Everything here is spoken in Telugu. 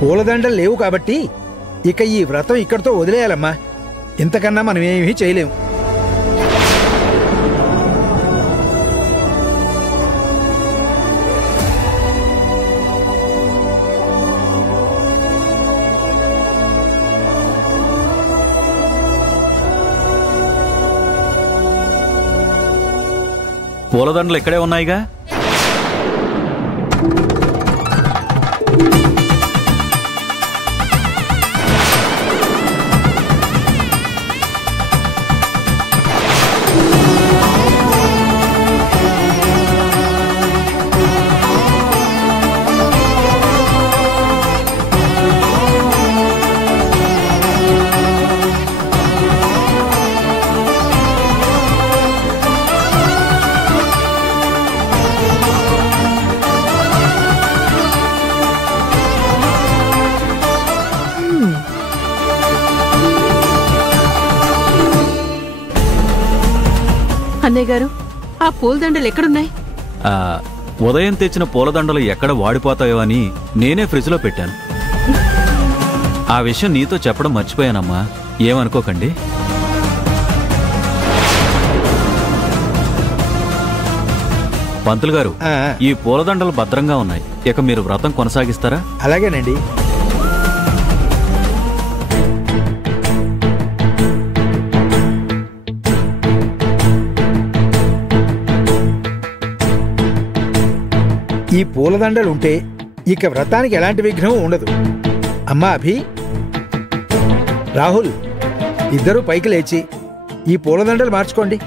పూలదండలు లేవు కాబట్టి ఇక ఈ వ్రతం ఇక్కడితో వదిలేయాలమ్మా. ఇంతకన్నా మనం ఏమీ చేయలేము. పూలదండలు ఇక్కడే ఉన్నాయిగా. అన్నయ్య గారు, ఆ పూలదండలు ఎక్కడున్నాయి? ఉదయం తెచ్చిన పూలదండలు ఎక్కడ వాడిపోతాయో అని నేనే ఫ్రిడ్జ్లో పెట్టాను. ఆ విషయం నీతో చెప్పడం మర్చిపోయానమ్మా, ఏమనుకోకండి. పంతులు గారు, ఈ పూలదండలు భద్రంగా ఉన్నాయి. ఇక మీరు వ్రతం కొనసాగిస్తారా? అలాగేనండి. ఈ పూలదండలుంటే ఇక వ్రతానికి ఎలాంటి విఘ్నం ఉండదు. అమ్మా అభి, రాహుల్, ఇద్దరూ పైకి లేచి ఈ పూలదండలు మార్చుకోండి.